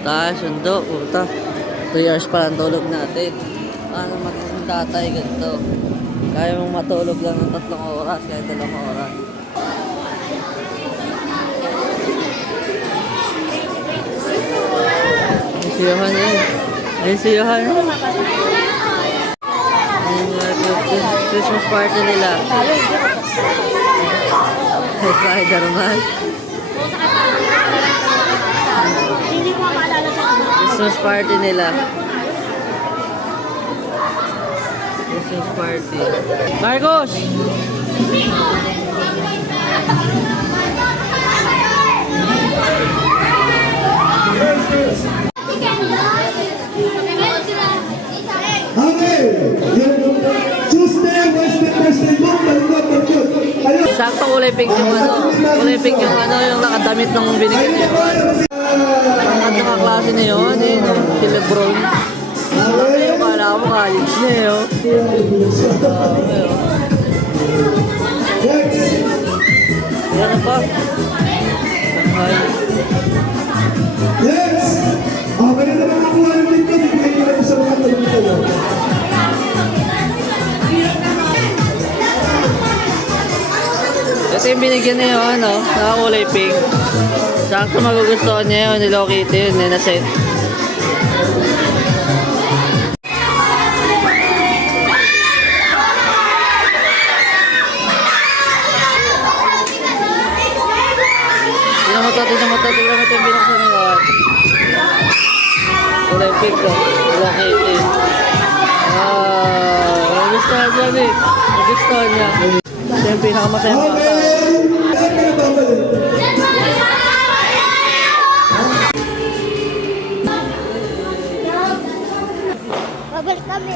Tayo, sundo, puta. 3 hours pa lang tulog natin. Paano matulog tatay ganito? Kaya mong matulog lang ng 3 oras, kaya 2 oras. Ay, siyuhan yun. Ay, siyuhan. Christmas party nila. Hey, Spider-Man. Christmas party nila. Christmas party. Marcos! Sakto kulay pink yung ano. Kulay pink yung ano, yung nakadamit ng binigyan niya. Ang nakaklase na yun, eh, no? Si Lebron. Ay, yung kala mo, college na eh, oh. Yan pa. Shanghai. Yes! Okay na naman ako ang tingin. Hindi ko na sa mga tulong. Ito yung binigyan niya yung ano, nakakulay pink. Sakto magugustuhan niya yun, ni Hello Kitty yun, na set. Tignan mo to yung binuksan niya. Kulay pink ko, Hello Kitty. Magustuhan niya eh. Magustuhan niya. Ito yung pinakamasaya mga bata. Babalik kami.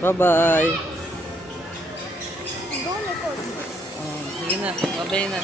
Bye-bye. Go na po. Sige na, bye-bye na.